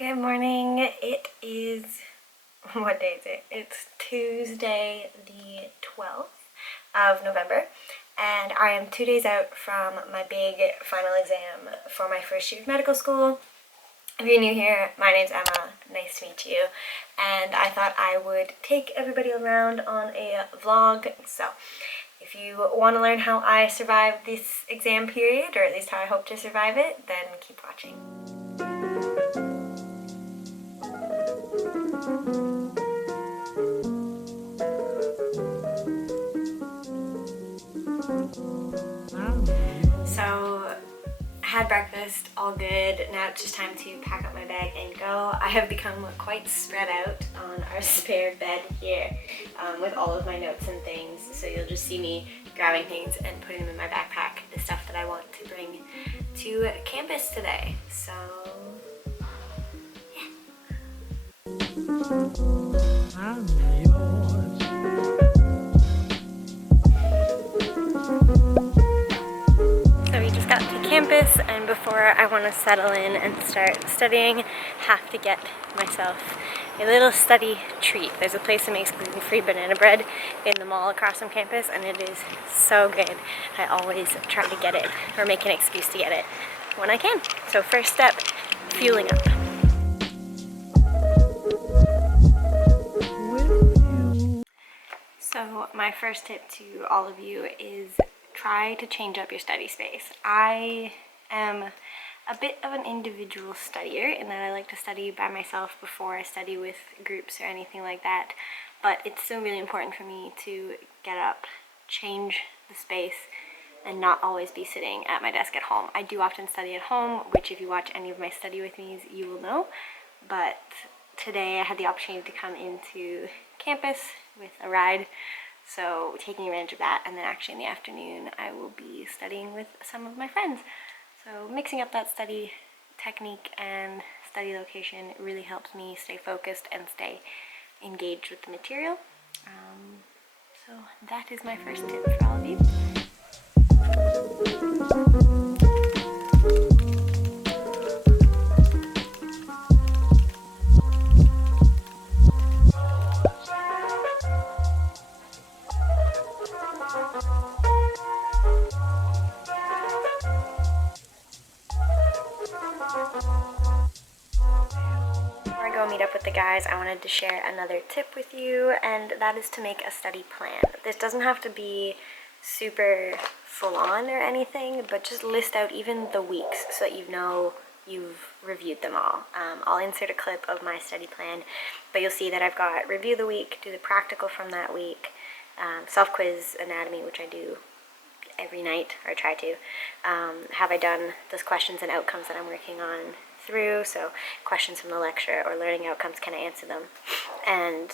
Good morning. It is, what day is it? It's Tuesday the 12th of November, and I am 2 days out from my big final exam for my first year of medical school. If you're new here, my name's Emma. Nice to meet you. And I thought I would take everybody around on a vlog. So if you want to learn how I survived this exam period, or at least how I hope to survive it, then keep watching. So I had breakfast, all good. Now it's just time to pack up my bag and go. I have become quite spread out on our spare bed here with all of my notes and things. So you'll just see me grabbing things and putting them in my backpack, the stuff that I want to bring to campus today. So So we just got to campus, and before I want to settle in and start studying, have to get myself a little study treat. There's a place that makes gluten-free banana bread in the mall across from campus, and it is so good. I always try to get it, or make an excuse to get it when I can. So first step, fueling up. So my first tip to all of you is try to change up your study space. I am a bit of an individual studier in that I like to study by myself before I study with groups or anything like that, but it's still really important for me to get up, change the space, and not always be sitting at my desk at home. I do often study at home, which if you watch any of my study with me's, you will know, but today I had the opportunity to come into campus with a ride, so taking advantage of that, and then actually in the afternoon I will be studying with some of my friends. So mixing up that study technique and study location really helps me stay focused and stay engaged with the material. So that is my first tip for all of you. Before I go meet up with the guys, I wanted to share another tip with you, and that is to make a study plan. This doesn't have to be super full on or anything, but just list out even the weeks so that you know you've reviewed them all. I'll insert a clip of my study plan, but you'll see that I've got review the week, do the practical from that week, self-quiz anatomy, which I do every night, or try to. Have I done those questions and outcomes that I'm working on through? So questions from the lecture or learning outcomes, can I answer them? And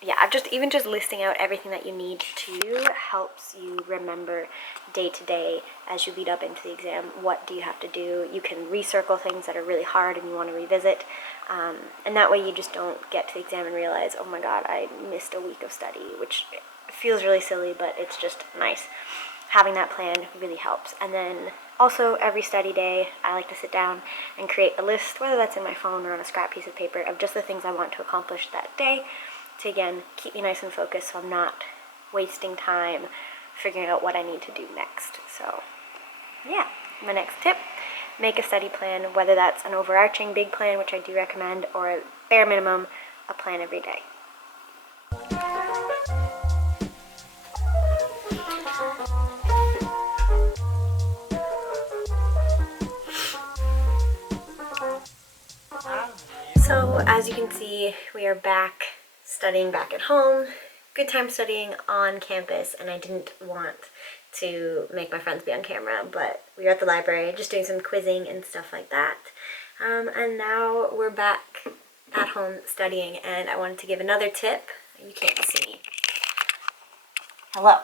yeah, I've just listing out everything that you need to helps you remember day to day as you lead up into the exam. What do you have to do? You can recircle things that are really hard and you want to revisit, and that way you just don't get to the exam and realize, oh my god, I missed a week of study, which feels really silly, but it's just nice. Having that plan really helps. And then also every study day I like to sit down and create a list, whether that's in my phone or on a scrap piece of paper, of just the things I want to accomplish that day to, again, keep me nice and focused so I'm not wasting time figuring out what I need to do next. So yeah, my next tip, make a study plan, whether that's an overarching big plan, which I do recommend, or bare minimum, a plan every day. So as you can see, we are back studying back at home. Good time studying on campus, and I didn't want to make my friends be on camera, but we were at the library just doing some quizzing and stuff like that. And now we're back at home studying, and I wanted to give another tip. You can't see me. Hello.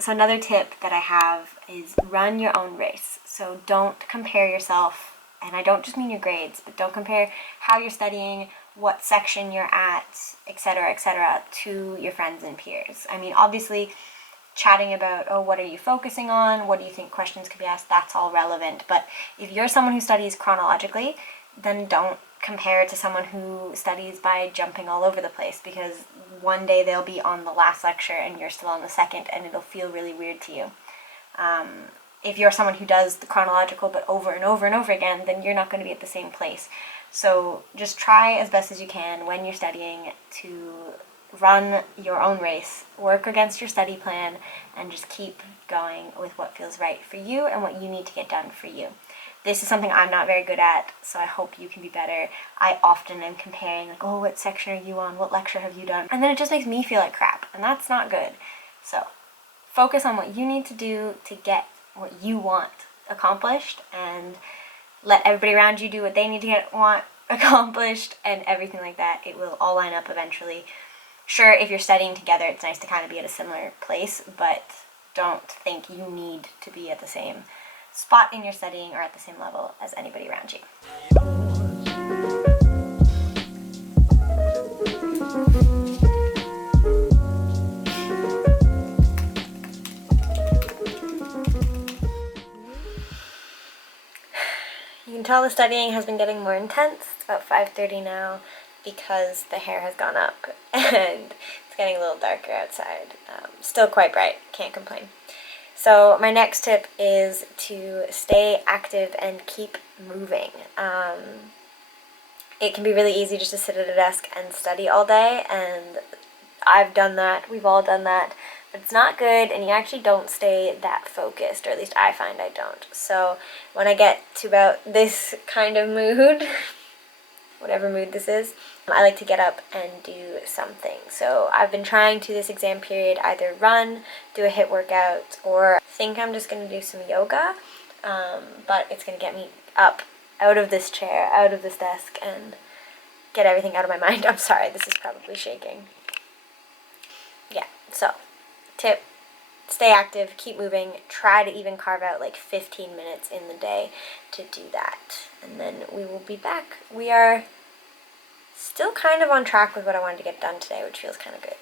So another tip that I have is run your own race. So don't compare yourself, and I don't just mean your grades, but don't compare how you're studying, what section you're at, etc., to your friends and peers. I mean, obviously, chatting about, oh, what are you focusing on? What do you think questions could be asked? That's all relevant. But if you're someone who studies chronologically, then don't compare to someone who studies by jumping all over the place, because one day they'll be on the last lecture and you're still on the second, and it'll feel really weird to you. If you're someone who does the chronological but over and over and over again, then you're not going to be at the same place. So just try as best as you can when you're studying to run your own race, work against your study plan, and just keep going with what feels right for you and what you need to get done for you. This is something I'm not very good at, so I hope you can be better. I often am comparing, like, oh, what section are you on? What lecture have you done? And then it just makes me feel like crap, and that's not good. So focus on what you need to do to get what you want accomplished, and let everybody around you do what they need to want accomplished, and everything like that. It will all line up eventually. Sure, if you're studying together, it's nice to kind of be at a similar place, but don't think you need to be at the same spot in your studying or at the same level as anybody around you. You can tell the studying has been getting more intense. It's about 5:30 now because the hair has gone up and it's getting a little darker outside. Still quite bright, can't complain. So my next tip is to stay active and keep moving. It can be really easy just to sit at a desk and study all day, and I've done that, we've all done that, but it's not good, and you actually don't stay that focused, or at least I find I don't. So when I get to about this kind of mood, whatever mood this is, I like to get up and do something. So I've been trying to this exam period either run, do a HIIT workout, or think I'm just going to do some yoga, but it's going to get me up out of this chair, out of this desk, and get everything out of my mind. I'm sorry, this is probably shaking. Yeah, so tip, stay active, keep moving, try to even carve out like 15 minutes in the day to do that, and then we will be back. We are still kind of on track with what I wanted to get done today, which feels kind of good.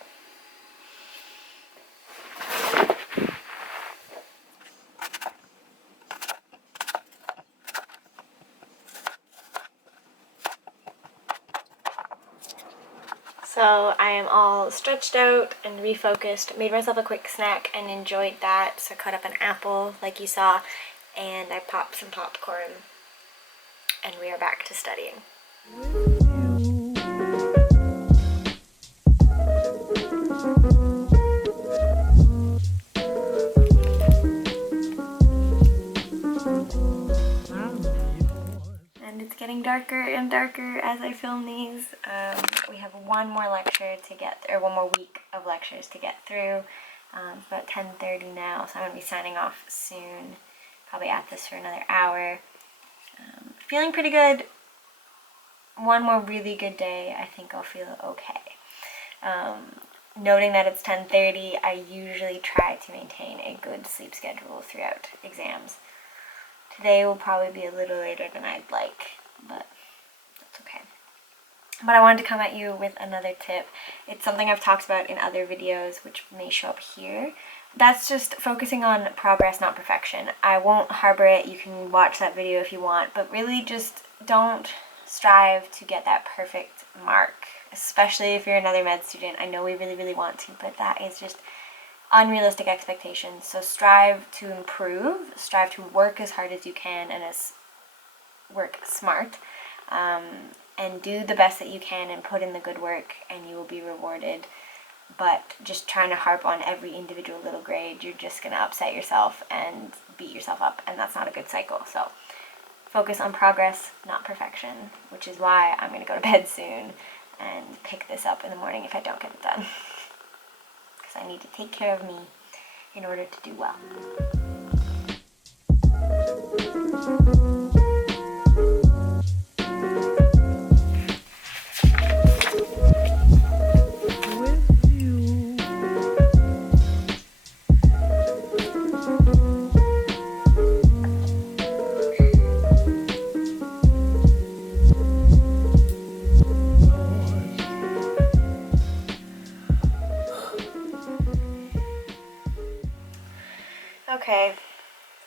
So I am all stretched out and refocused, made myself a quick snack and enjoyed that. So I cut up an apple like you saw, and I popped some popcorn, and we are back to studying. And it's getting darker and darker as I film these. We have one more lecture to get, or one more week of lectures to get through. It's about 10:30 now, so I'm going to be signing off soon. Probably at this for another hour. Feeling pretty good. One more really good day, I think I'll feel okay. Noting that it's 10:30, I usually try to maintain a good sleep schedule throughout exams. Today will probably be a little later than I'd like, but that's okay. But I wanted to come at you with another tip. It's something I've talked about in other videos, which may show up here. That's just focusing on progress, not perfection. I won't harbor it. You can watch that video if you want, but really just don't strive to get that perfect mark, especially if you're another med student. I know we really, really want to, but that is just unrealistic expectations. So strive to improve, strive to work as hard as you can and work smart, and do the best that you can and put in the good work, and you will be rewarded. But just trying to harp on every individual little grade, you're just going to upset yourself and beat yourself up, and that's not a good cycle. So focus on progress, not perfection, which is why I'm going to go to bed soon and pick this up in the morning if I don't get it done. I need to take care of me in order to do well. Okay,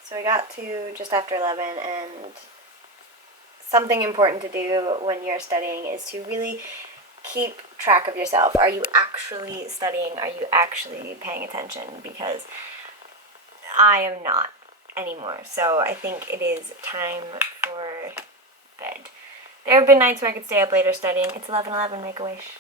so we got to just after 11, and something important to do when you're studying is to really keep track of yourself. Are you actually studying? Are you actually paying attention? Because I am not anymore. So I think it is time for bed. There have been nights where I could stay up later studying. It's 11:11, make a wish.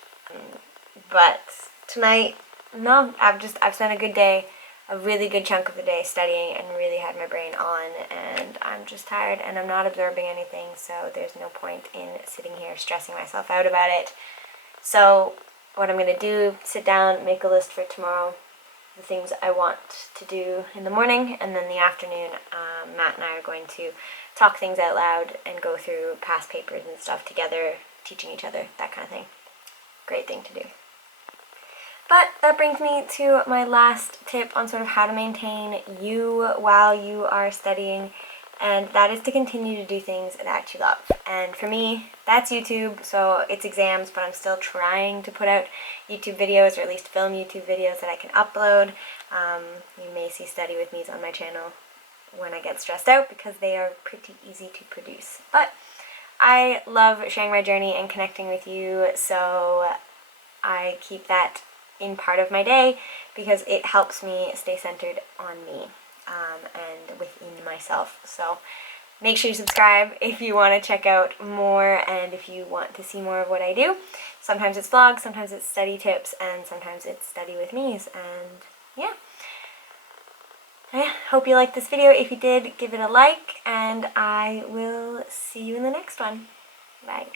But tonight, no, I've spent a good day, a really good chunk of the day studying and really had my brain on, and I'm just tired and I'm not absorbing anything, so there's no point in sitting here stressing myself out about it. So what I'm going to do, sit down, make a list for tomorrow, the things I want to do in the morning, and then the afternoon, Matt and I are going to talk things out loud and go through past papers and stuff together, teaching each other, that kind of thing. Great thing to do. But that brings me to my last tip on sort of how to maintain you while you are studying, and that is to continue to do things that you love. And for me, that's YouTube, so it's exams, but I'm still trying to put out YouTube videos, or at least film YouTube videos that I can upload. You may see study with me's on my channel when I get stressed out, because they are pretty easy to produce. But I love sharing my journey and connecting with you, so I keep that in part of my day because it helps me stay centered on me and within myself. So make sure you subscribe if you want to check out more and if you want to see more of what I do. Sometimes it's vlogs, sometimes it's study tips, and sometimes it's study with me's. And yeah. Hope you liked this video. If you did, give it a like, and I will see you in the next one. Bye.